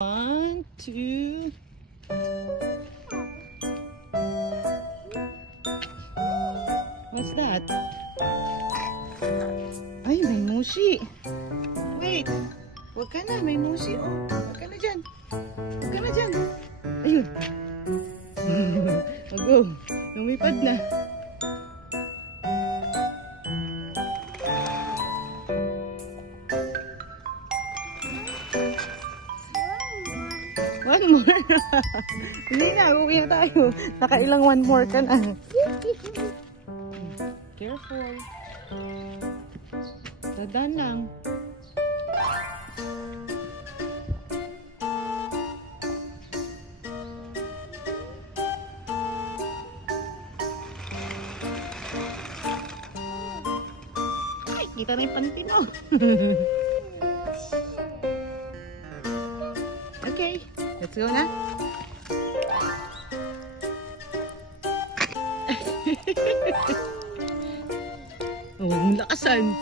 1, 2. What's that? Ay, may mushi. Wait. Huwag ka na. May mushi. Oh, huwag ka na dyan. Huwag ka na dyan. Ayun. Go. Lumipad na. One more. Hindi na. Uwi na tayo. Nakailang one more ka na. Careful. Dadan lang. Ay, kita na yung panty mo. Okay, let's go na. Oh, huwag mong lakasan.